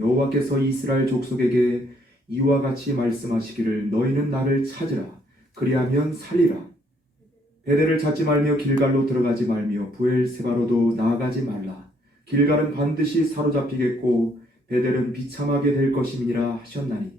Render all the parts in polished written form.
여호와께서 이스라엘 족속에게 이와 같이 말씀하시기를 너희는 나를 찾으라. 그리하면 살리라. 베델을 찾지 말며 길갈로 들어가지 말며 부엘세바로도 나아가지 말라. 길갈은 반드시 사로잡히겠고 베델은 비참하게 될 것임이니라 하셨나니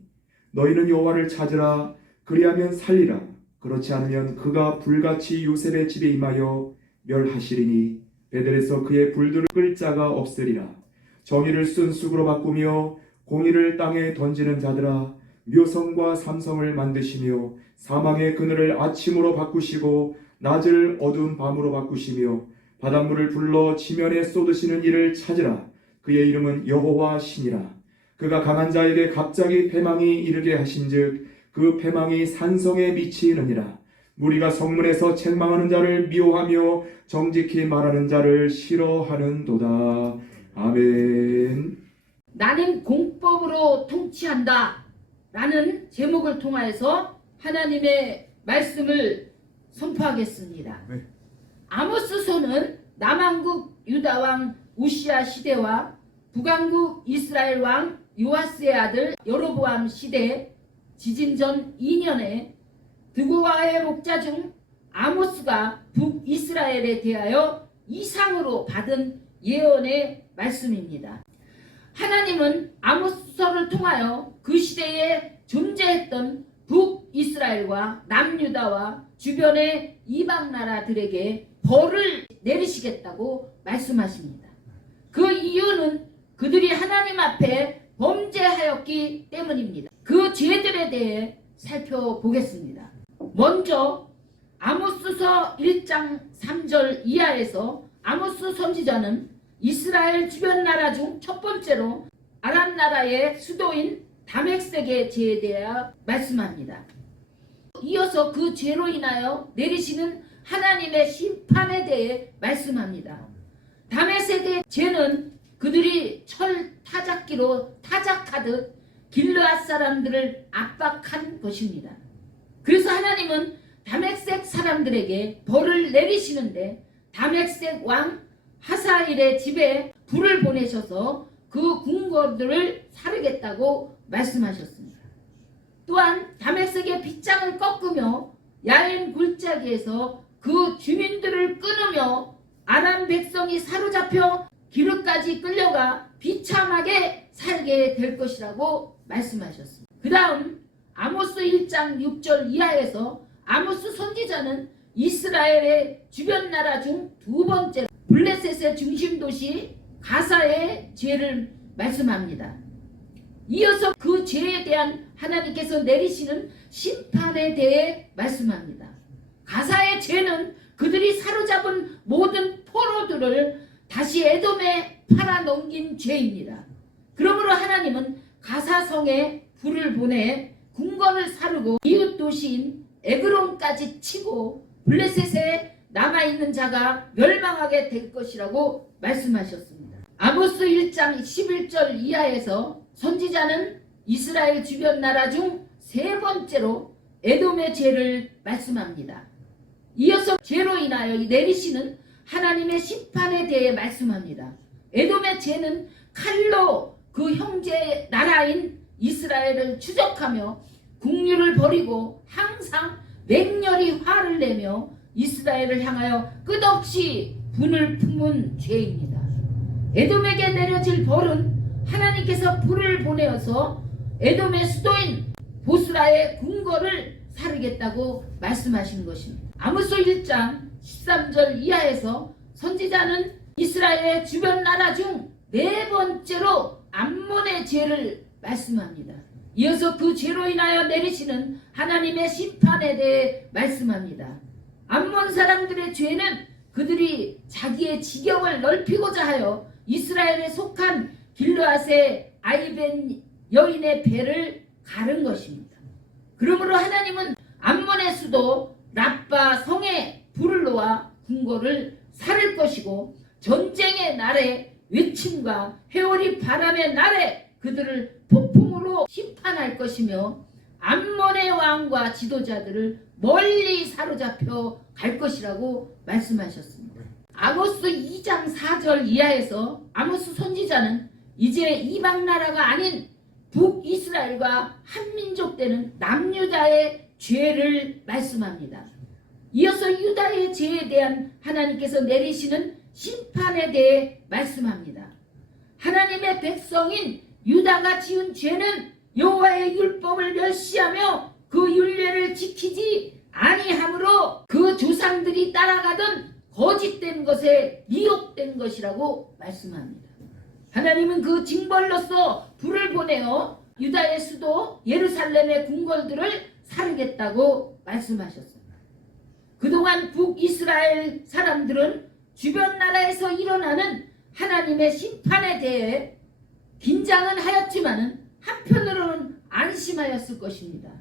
너희는 여호와를 찾으라. 그리하면 살리라. 그렇지 않으면 그가 불같이 요셉의 집에 임하여 멸하시리니 베델에서 그의 불들을 끌 자가 없으리라. 정의를 쓴 쑥으로 바꾸며 공의를 땅에 던지는 자들아, 묘성과 삼성을 만드시며 사망의 그늘을 아침으로 바꾸시고 낮을 어두운 밤으로 바꾸시며 바닷물을 불러 지면에 쏟으시는 이를 찾으라. 그의 이름은 여호와 신이라. 그가 강한 자에게 갑자기 패망이 이르게 하신즉 그 패망이 산성에 미치느니라. 무리가 성문에서 책망하는 자를 미워하며 정직히 말하는 자를 싫어하는도다. 아멘. 나는 공법으로 통치한다 라는 제목을 통하여서 하나님의 말씀을 선포하겠습니다. 네. 아모스서는 남왕국 유다왕 우시야 시대와 북왕국 이스라엘 왕 요아스의 아들 여로보암 시대 지진 전 2년에 드고아의 목자 중 아모스가 북이스라엘에 대하여 이상으로 받은 예언의 말씀입니다. 하나님은 아모스서를 통하여 그 시대에 존재했던 북이스라엘과 남유다와 주변의 이방 나라들에게 벌을 내리시겠다고 말씀하십니다. 그 이유는 그들이 하나님 앞에 범죄하였기 때문입니다. 그 죄들에 대해 살펴보겠습니다. 먼저 아모스서 1장 3절 이하에서 아모스 선지자는 이스라엘 주변 나라 중 첫 번째로 아람 나라의 수도인 다메섹의 죄에 대하여 말씀합니다. 이어서 그 죄로 인하여 내리시는 하나님의 심판에 대해 말씀합니다. 다메섹의 죄는 그들이 철 타작기로 타작하듯 길르앗 사람들을 압박한 것입니다. 그래서 하나님은 다메섹 사람들에게 벌을 내리시는데 다메섹 왕 하사일의 집에 불을 보내셔서 그 궁궐들을 사르겠다고 말씀하셨습니다. 또한 다메섹의 빗장을 꺾으며 야인 골짜기에서 그 주민들을 끊으며 아람 백성이 사로잡혀 기르까지 끌려가 비참하게 살게 될 것이라고 말씀하셨습니다. 그 다음 아모스 1장 6절 이하에서 아모스 선지자는 이스라엘의 주변 나라 중 두 번째 블레셋의 중심 도시 가사의 죄를 말씀합니다. 이어서 그 죄에 대한 하나님께서 내리시는 심판에 대해 말씀합니다. 가사의 죄는 그들이 사로잡은 모든 포로들을 다시 에돔에 팔아넘긴 죄입니다. 그러므로 하나님은 가사성에 불을 보내 궁궐을 사르고 이웃 도시인 에그론까지 치고 블레셋에 남아있는 자가 멸망하게 될 것이라고 말씀하셨습니다. 아모스 1장 11절 이하에서 선지자는 이스라엘 주변 나라 중 세 번째로 에돔의 죄를 말씀합니다. 이어서 죄로 인하여 내리시는 하나님의 심판에 대해 말씀합니다. 에돔의 죄는 칼로 그 형제 나라인 이스라엘을 추적하며 국류를 버리고 항상 맹렬히 화를 내며 이스라엘을 향하여 끝없이 분을 품은 죄입니다. 에돔에게 내려질 벌은 하나님께서 불을 보내어서 에돔의 수도인 보스라의 궁궐을 사르겠다고 말씀하신 것입니다. 아모스 1장 13절 이하에서 선지자는 이스라엘의 주변 나라 중 네 번째로 암몬의 죄를 말씀합니다. 이어서 그 죄로 인하여 내리시는 하나님의 심판에 대해 말씀합니다. 암몬 사람들의 죄는 그들이 자기의 지경을 넓히고자 하여 이스라엘에 속한 길르앗의 아이벤 여인의 배를 가른 것입니다. 그러므로 하나님은 암몬의 수도 라빠 성에 불을 놓아 궁궐을 사를 것이고 전쟁의 날에 외침과 회오리 바람의 날에 그들을 폭풍으로 심판할 것이며 암몬의 왕과 지도자들을 멀리 사로잡혀 갈 것이라고 말씀하셨습니다. 아모스 2장 4절 이하에서 아모스 선지자는 이제 이방 나라가 아닌 북이스라엘과 한민족 되는 남유다의 죄를 말씀합니다. 이어서 유다의 죄에 대한 하나님께서 내리시는 심판에 대해 말씀합니다. 하나님의 백성인 유다가 지은 죄는 여호와의 율법을 멸시하며 그 율례를 지키지 아니함으로 그 조상들이 따라가던 거짓된 것에 미혹된 것이라고 말씀합니다. 하나님은 그 징벌로서 불을 보내어 유다의 수도 예루살렘의 궁궐들을 사르겠다고 말씀하셨습니다. 그동안 북이스라엘 사람들은 주변 나라에서 일어나는 하나님의 심판에 대해 긴장은 하였지만 한편으로는 안심하였을 것입니다.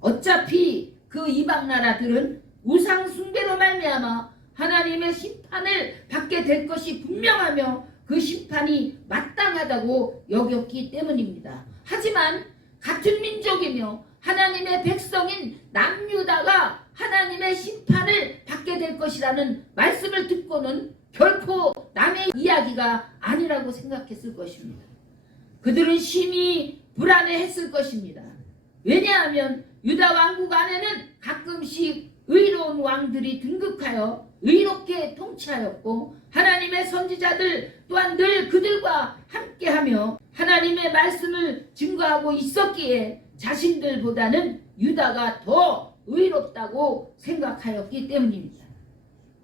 어차피 그 이방 나라들은 우상 숭배로 말미암아 하나님의 심판을 받게 될 것이 분명하며 그 심판이 마땅하다고 여겼기 때문입니다. 하지만 같은 민족이며 하나님의 백성인 남유다가 하나님의 심판을 받게 될 것이라는 말씀을 듣고는 결코 남의 이야기가 아니라고 생각했을 것입니다. 그들은 심히 불안해했을 것입니다. 왜냐하면 유다 왕국 안에는 가끔씩 의로운 왕들이 등극하여 의롭게 통치하였고 하나님의 선지자들 또한 늘 그들과 함께하며 하나님의 말씀을 증거하고 있었기에 자신들보다는 유다가 더 의롭다고 생각하였기 때문입니다.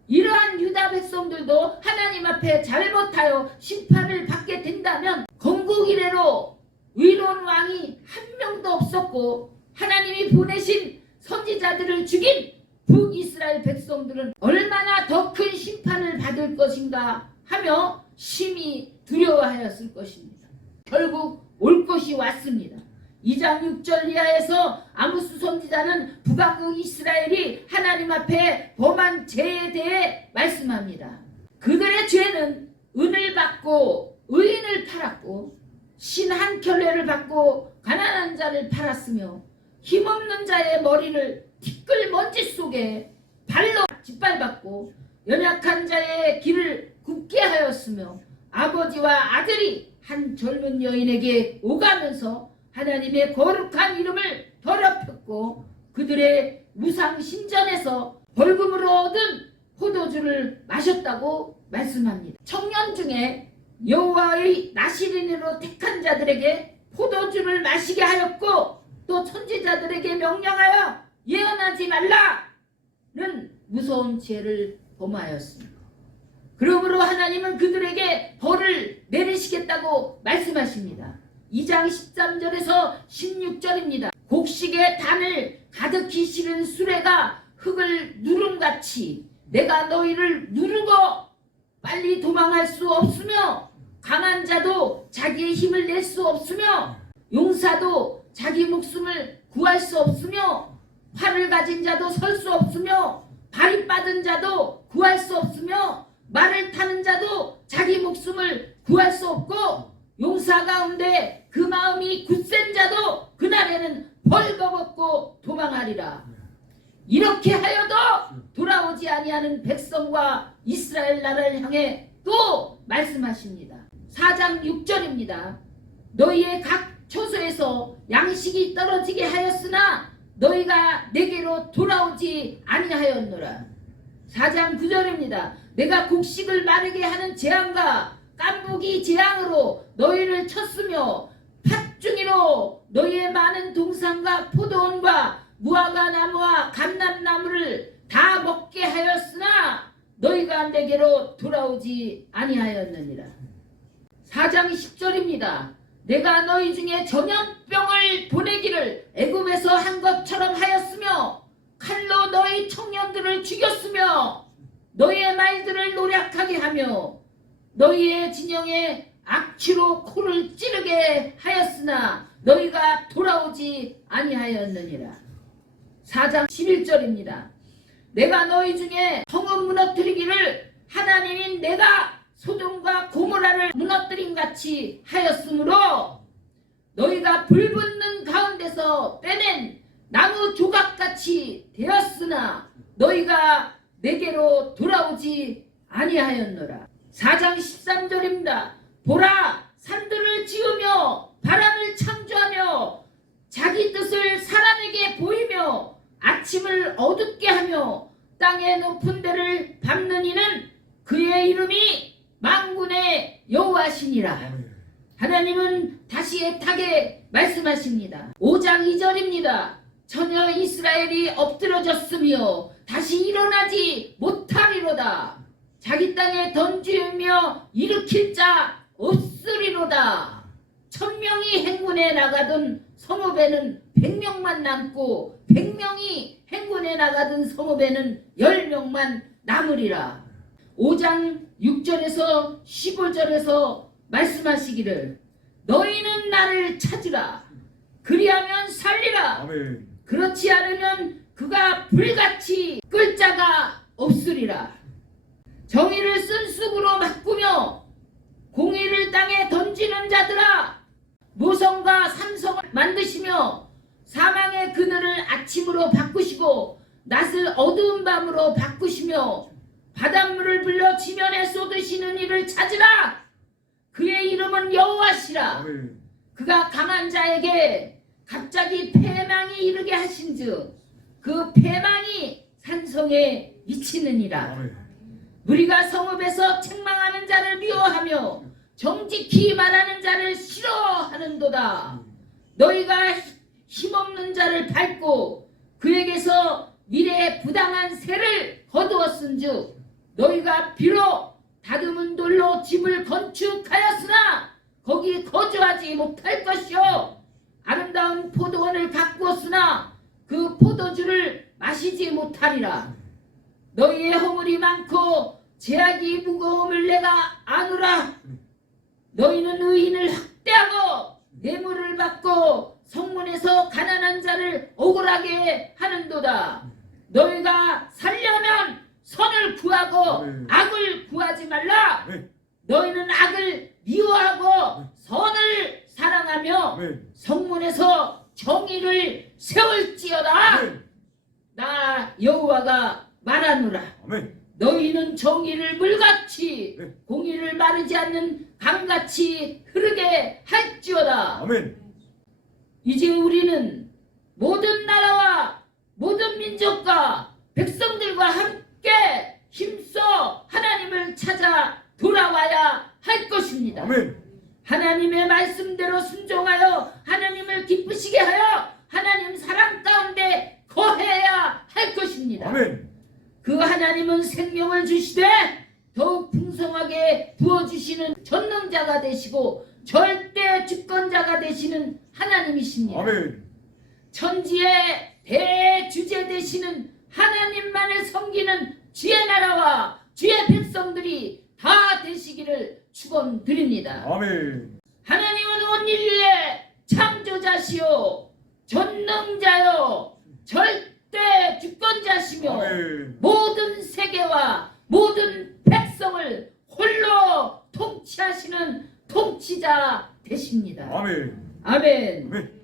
이러한 유다 백성들도 하나님 앞에 잘못하여 심판을 받게 된다면 건국 이래로 의로운 왕이 한 명도 없었고 하나님이 보내신 선지자들을 죽인 북이스라엘 백성들은 얼마나 더 큰 심판을 받을 것인가 하며 심히 두려워하였을 것입니다. 결국 올 것이 왔습니다. 2장 6절 이하에서 아모스 선지자는 북왕국 이스라엘이 하나님 앞에 범한 죄에 대해 말씀합니다. 그들의 죄는 은을 받고 의인을 팔았고 신 한 켤레를 받고 가난한 자를 팔았으며 힘없는 자의 머리를 티끌 먼지 속에 발로 짓밟았고 연약한 자의 길을 굽게 하였으며 아버지와 아들이 한 젊은 여인에게 오가면서 하나님의 거룩한 이름을 더럽혔고 그들의 우상 신전에서 벌금으로 얻은 포도주를 마셨다고 말씀합니다. 청년 중에 여호와의 나시린으로 택한 자들에게 포도주를 마시게 하였고 또 선지자들에게 명령하여 예언하지 말라는 무서운 죄를 범하였습니다. 그러므로 하나님은 그들에게 벌을 내리시겠다고 말씀하십니다. 2장 13절에서 16절입니다. 곡식에 단을 가득히 실은 수레가 흙을 누름같이 내가 너희를 누르고 빨리 도망할 수 없으며 강한 자도 자기의 힘을 낼 수 없으며 용사도 자기 목숨을 구할 수 없으며 활을 가진 자도 설 수 없으며 발이 빠든 자도 구할 수 없으며 말을 타는 자도 자기 목숨을 구할 수 없고 용사 가운데 그 마음이 굳센 자도 그날에는 벌거벗고 도망하리라. 이렇게 하여도 돌아오지 아니하는 백성과 이스라엘 나라를 향해 또 말씀하십니다. 4장 6절입니다. 너희의 각 처소에서 양식이 떨어지게 하였으나 너희가 내게로 돌아오지 아니하였노라. 4장 9절입니다. 내가 곡식을 마르게 하는 재앙과 깐부기 재앙으로 너희를 쳤으며 팥중이로 너희의 많은 동산과 포도원과 무화과 나무와 감람나무를 다 먹게 하였으나 너희가 내게로 돌아오지 아니하였느니라. 4장 10절입니다. 내가 너희 중에 전염병을 보내기를 애굽에서 한 것처럼 하였으며 칼로 너희 청년들을 죽였으며 너희의 말들을 노략하게 하며 너희의 진영에 악취로 코를 찌르게 하였으나 너희가 돌아오지 아니하였느니라. 4장 11절입니다. 내가 너희 중에 성읍 무너뜨리기를 하나님인 내가 소돔과 고모라를 무너뜨린 같이 하였으므로 너희가 불붙는 가운데서 빼낸 나무 조각같이 되었으나 너희가 내게로 돌아오지 아니하였노라. 4장 13절입니다. 보라, 산들을 지으며 바람을 창조하며 자기 뜻을 사람에게 보이며 아침을 어둡게 하며 땅의 높은 데를 밟는 이는 그의 이름이 만군의 여호와시니라. 하나님은 다시 애타게 말씀하십니다. 5장 2절입니다. 전혀 이스라엘이 엎드러졌으며 다시 일어나지 못하리로다. 자기 땅에 던지며 일으킬 자 없으리로다. 1000명이 행군에 나가던 성읍에는 100명만 남고 100명이 행군에 나가던 성읍에는 10명만 남으리라. 5장 6절에서 15절에서 말씀하시기를 너희는 나를 찾으라. 그리하면 살리라. 아멘. 그렇지 않으면 그가 불같이 끌 자가 없으리라. 정의를 쓴 쑥으로 바꾸며 공의를 땅에 던지는 자들아, 모성과 삼성을 만드시며 사망의 그늘을 아침으로 바꾸시고 낮을 어두운 밤으로 바꾸시며 바닷물을 불러 지면에 쏟으시는 이를 찾으라. 그의 이름은 여호와시라. 아멘. 그가 강한 자에게 갑자기 패망이 이르게 하신즉 그 패망이 산성에 미치느니라. 아멘. 우리가 성읍에서 책망하는 자를 미워하며 정직히 말하는 자를 싫어하는도다. 너희가 힘없는 자를 밟고 그에게서 미래의 부당한 세를 거두었은즉 너희가 비록 다듬은 돌로 집을 건축하였으나 거기 거주하지 못할 것이요 아름다운 포도원을 가꾸었으나 그 포도주를 마시지 못하리라. 너희의 허물이 많고 제약이 무거움을 내가 아노라. 너희는 의인을 학대하고 뇌물을 받고 성문에서 가난한 자를 억울하게 하는도다. 너희가 살려면 선을 구하고 아멘. 악을 구하지 말라. 아멘. 너희는 악을 미워하고 선을 사랑하며 아멘. 성문에서 정의를 세울지어다. 아멘. 나 여호와가 말하노라. 아멘. 너희는 정의를 물같이 네. 공의를 마르지 않는 강같이 흐르게 할지어다. 아멘. 이제 우리는 모든 나라와 모든 민족과 백성들과 함께 힘써 하나님을 찾아 돌아와야 할 것입니다. 아멘. 하나님의 말씀대로 순종하여 하나님을 기쁘시게 하여 하나님 사랑 가운데 거해야 할 것입니다. 아멘. 그 하나님은 생명을 주시되 더욱 풍성하게 부어주시는 전능자가 되시고 절대 주권자가 되시는 하나님이십니다. 아멘. 천지의 대주제 되시는 하나님만을 섬기는 주의 나라와 주의 백성들이 다 되시기를 축원드립니다. 아멘. 하나님은 온 인류의 창조자시요 전능자요 절대 주권자시며 아멘. 모든 세계와 모든 백성을 홀로 통치하시는 통치자 되십니다. 아멘. 아멘. 아멘.